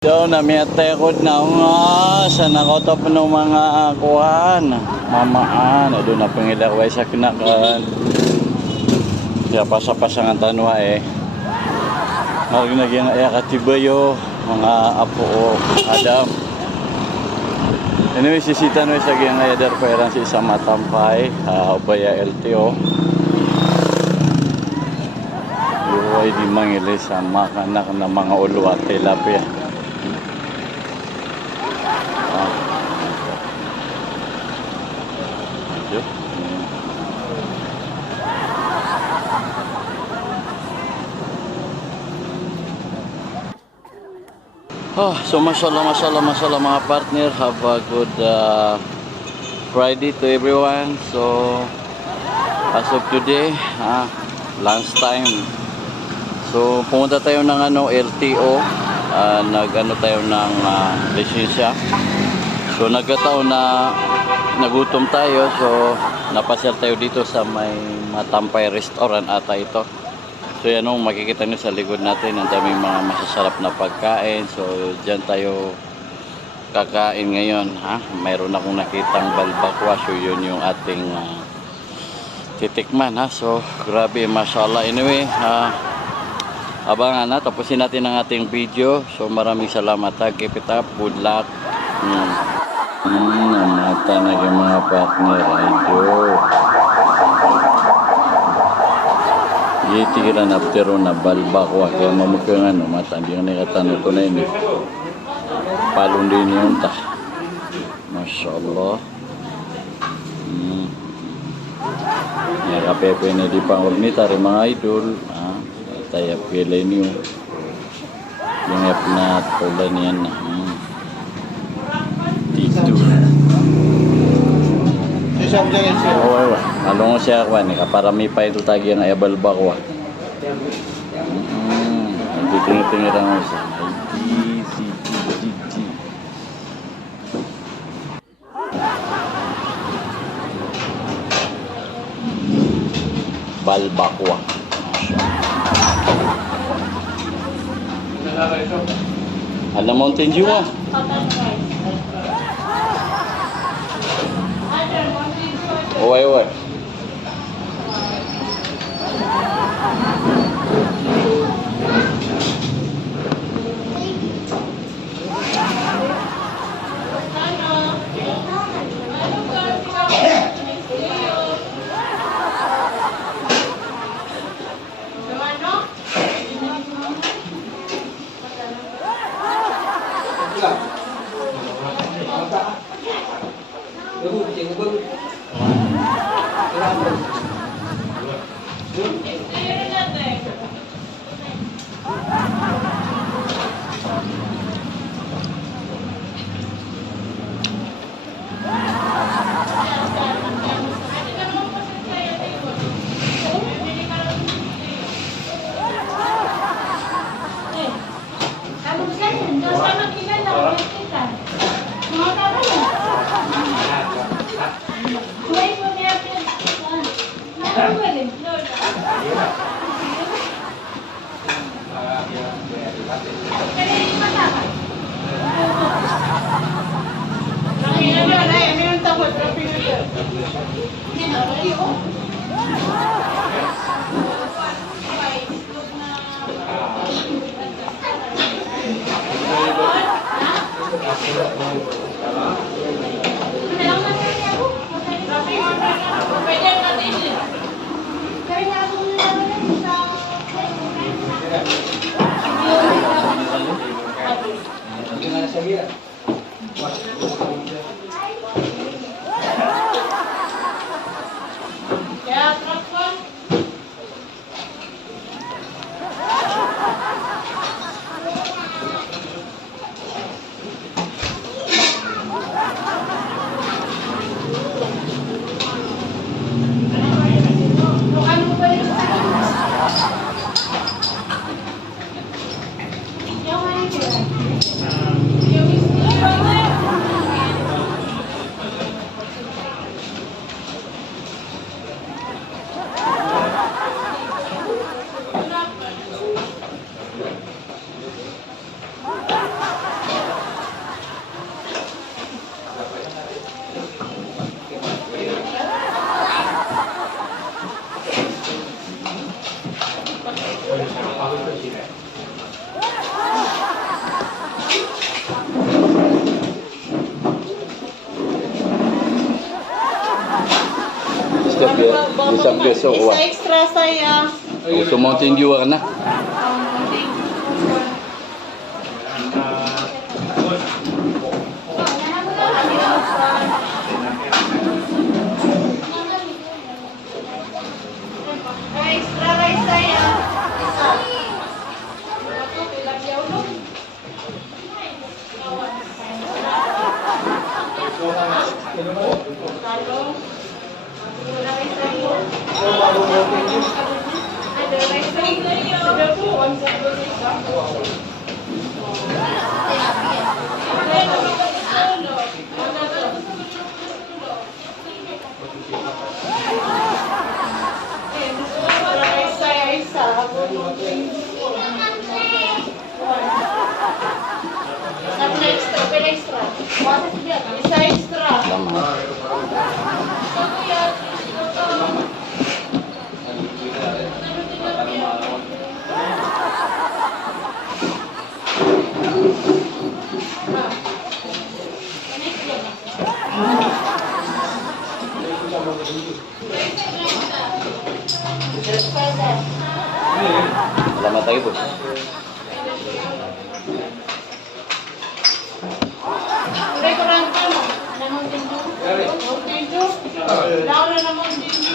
So, namiyatekod na nga sa nakotop ng mga kuhan. Mamaan, doon na pangilakway sa kinakan. Kaya pasapasang ang tanwa eh. Nagyang katibayo, mga apo o Adam. Anyway, sisita nyo sa giyang ayadar pa iran si isang matampay. Ubaya LTO. Yuway di mangili sa makanak na mga ulo at tilapia. So masyaallah mga partner, have a good Friday to everyone. So as of today, lunch time. So pumunta tayo ng LTO, nag-ano tayo ng lisensya. So nagkataon na nagutom tayo, so napasyal tayo dito sa may Matampay restaurant ata ito. So yan o, makikita nyo sa likod natin ang daming mga masasarap na pagkain. So dyan tayo kakain ngayon. Mayroon akong nakitang balbakwa. So yun yung ating titikman. So grabe, mashallah. Anyway, abangan na. Tapusin natin ang ating video. So maraming salamat. Keep it up. Good luck. Namata na yung mga partner. Idol. Itigiran aptero na balbakwa kaya mamukha mata hindi nga nakatano ko na yun palong din yun ta. Mashallah. Kapepe na di pangornita rin mga idol. Tayo pilay niyo yung na tulan yan na dito. Along siya kwa ni kaparami pa ito tagi ang ayabalba ko. Tingin-tingin mo siya. Balbakwa. Alam Mountain Dew mo? Oi. isang beso Isa wa. extra saya. So Mountain Dew ka na. Extra rice saya. Isa. Isa extra. Tama. Salamat tayo po. Uray ko lang ka mo. Namang dinyo. Dinyo. Daw na namang dinyo.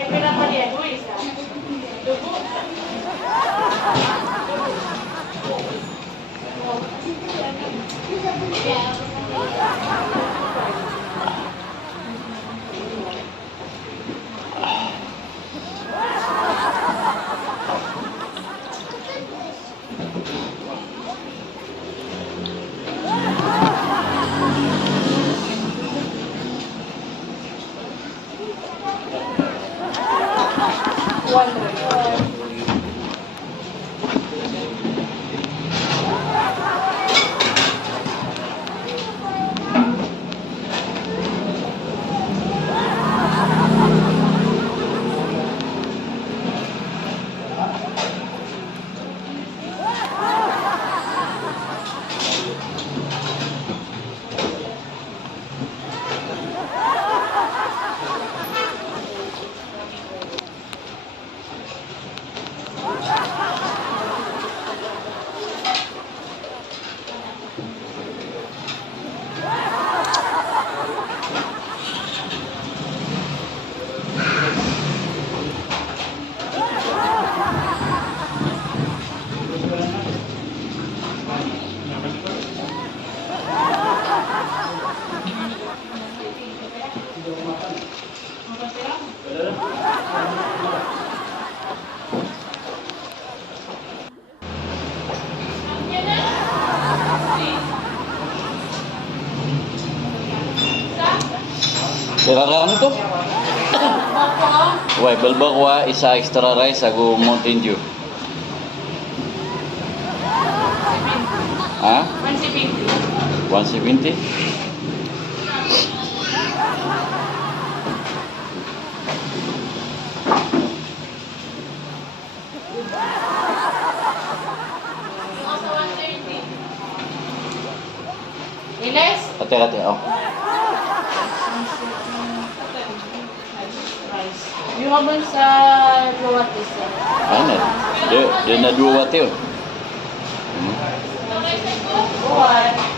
May pinapalian mo isa. Dugo. Kira ano to? Why, balbakwa, isa extra rice, ako Mountain Dew. Ha? 170? Ines? Hati-hati, oh. Yung abang sa Luwatis. Ano? Dia na dua wati, oh. Buwan.